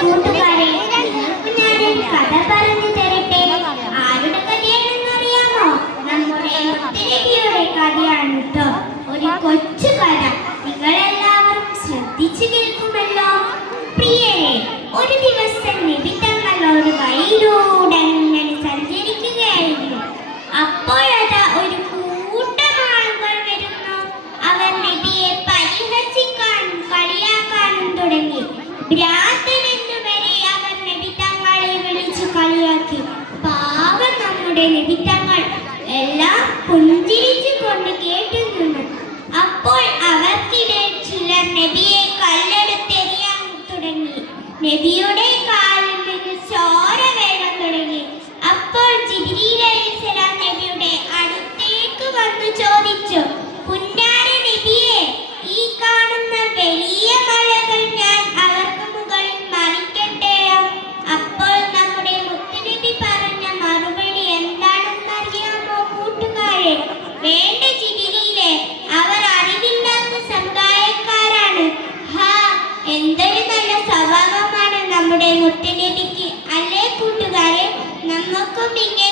കൂട്ടുകാരെ, ഞാനൊരു കഥ പറഞ്ഞു തരട്ടെ. ആരുടെ കഥയാണെന്നറിയാമോ? നമ്മുടെ മുത്തുനബിയുടെ കഥയാണ് കേട്ടോ. ഒരു കൊച്ചു കഥ. നിങ്ങളെല്ലാവരും ശ്രദ്ധിച്ചു കേൾക്കുമല്ലോ. പ്രിയരെ, ഒരു ദിവസം നബി തങ്ങൾ ഒരു വഴിയിലൂടെ അങ്ങനെ സഞ്ചരിക്കുകയായിരുന്നു. അപ്പോഴതാ ഒരു കൂട്ടം ആളുകൾ വരുന്നു. അവർ നബിയെ പരിഹസിക്കാനും കളിയാക്കാനും തുടങ്ങി. ഭ്രാന്തനെന്നു വരെ അവർ നബി തങ്ങളെ വിളിച്ചു കളിയാക്കി. പാവം നമ്മുടെ നബി തങ്ങൾ എല്ലാം പുഞ്ചിരിച്ചു കൊണ്ട് കേട്ടു നിന്നു. അപ്പോൾ അവർക്കിടയിൽ ചിലർ നബിയെ കല്ലെടുത്തെറിയാൻ തുടങ്ങി. നബിയുടെ കാലിൽ നിന്ന് ചോര വീഴാൻ തുടങ്ങി. അപ്പോൾ ജിബ്രീൽ അലൈഹിസ്സലാം നബിയുടെ അടുത്തേക്ക് വന്നു ചോദിച്ചു, പുന്നാര നബിയെ, ഈ കാണുന്ന വലിയ മലകൾ ഞാൻ അവർക്ക് മുകളിൽ മറിക്കട്ടെയോ? അപ്പോൾ നമ്മുടെ മുത്തുനബി പറഞ്ഞ മറുപടി എന്താണെന്നറിയാമോ കൂട്ടുകാരെ? വേണ്ട ജിബ്രീലേ, അവർ അറിവില്ലാത്ത സമുദായക്കാരാണ്. എന്തൊരു നല്ല സ്വഭാവമാണ് നമ്മുടെ മുത്തുനബിക്ക്, അല്ലേ കൂട്ടുകാരെ? നമുക്കും ഇങ്ങനെ